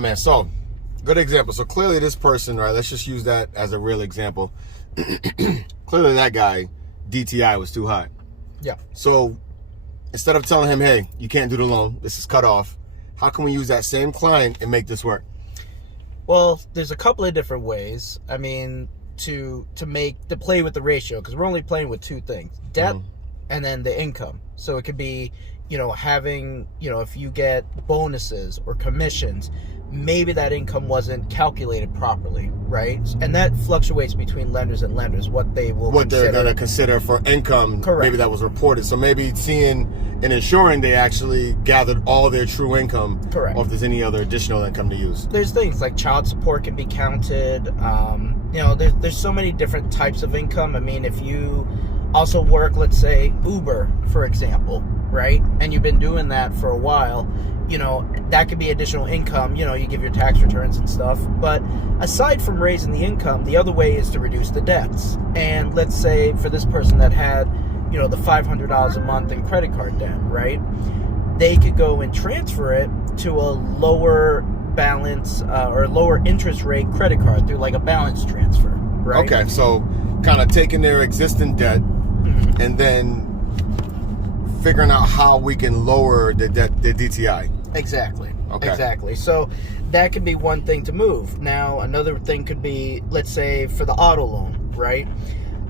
man. So, good example. So clearly this person, right, let's just use that as a real example. Clearly that guy, DTI was too high. Yeah. So instead of telling him, hey, you can't do the loan, this is cut off, how can we use that same client and make this work? Well, there's a couple of different ways. I mean, to play with the ratio, because we're only playing with two things: debt and then the income. So it could be, having, if you get bonuses or commissions, maybe that income wasn't calculated properly, right? And that fluctuates between lenders and lenders, what they're going to consider for income. Correct. Maybe that was reported. So maybe seeing and ensuring they actually gathered all their true income. Correct. Or if there's any other additional income to use. There's things like child support can be counted. There's so many different types of income. I mean, if you also work, let's say Uber, for example, right? And you've been doing that for a while, that could be additional income. You give your tax returns and stuff. But aside from raising the income, the other way is to reduce the debts. And let's say for this person that had, the $500 a month in credit card debt, right? They could go and transfer it to a lower balance or lower interest rate credit card through like a balance transfer, right? Okay, so kind of taking their existing debt and then figuring out how we can lower the DTI. Exactly. Okay. Exactly. So that could be one thing to move. Now, another thing could be, let's say, for the auto loan, right?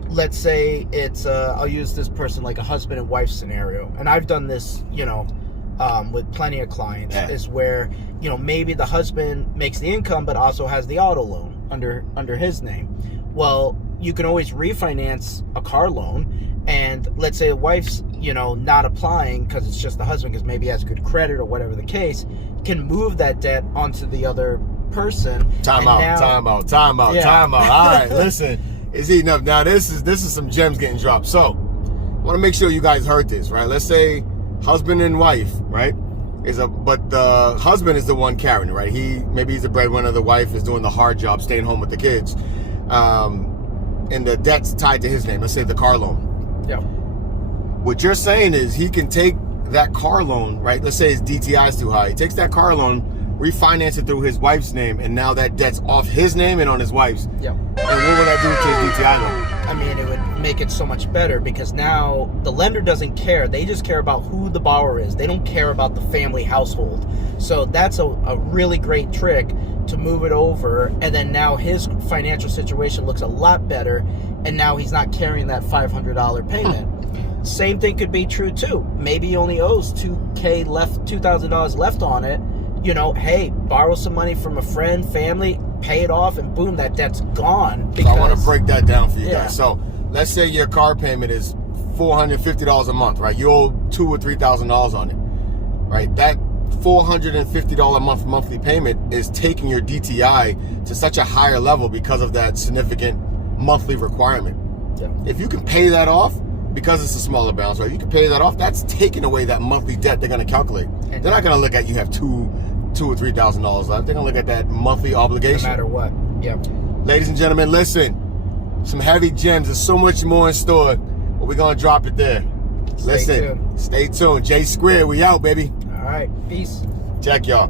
Let's say it's, I'll use this person like a husband and wife scenario. And I've done this, with plenty of clients, is where, maybe the husband makes the income, but also has the auto loan under his name. Well, you can always refinance a car loan, and let's say the wife's, not applying because it's just the husband, because maybe he has good credit or whatever the case, can move that debt onto the other person. Time out. All right, listen, it's eating up. Now this is some gems getting dropped. So I want to make sure you guys heard this, right? Let's say husband and wife, right? But the husband is the one carrying it, right? Maybe he's the breadwinner, the wife is doing the hard job, staying home with the kids. And the debt's tied to his name. Let's say the car loan. Yeah. What you're saying is he can take that car loan, right? Let's say his DTI is too high. He takes that car loan, refinance it through his wife's name, and now that debt's off his name and on his wife's. Yeah. And what would that do to his DTI loan? I mean, it would make it so much better, because now the lender doesn't care. They just care about who the borrower is. They don't care about the family household. So that's a really great trick to move it over, and then now his financial situation looks a lot better, and now he's not carrying that $500 payment. Same thing could be true too. Maybe he only owes $2,000 left on it. Hey, borrow some money from a friend, family, pay it off, and boom, that debt's gone. So I want to break that down for you guys. So let's say your car payment is $450 a month, right? You owe $2,000 or $3,000 on it, right? That $450 a month monthly payment is taking your DTI to such a higher level because of that significant monthly requirement. Yeah. If you can pay that off, because it's a smaller balance, right? You can pay that off. That's taking away that monthly debt they're going to calculate. And they're not going to look at you have $2,000 or $3,000 left. They're going to look at that monthly obligation. No matter what. Yeah. Ladies and gentlemen, listen. Some heavy gems. There's so much more in store, but we're going to drop it there. Stay tuned. Stay tuned. J Squared, we out, baby. All right. Peace. Check y'all.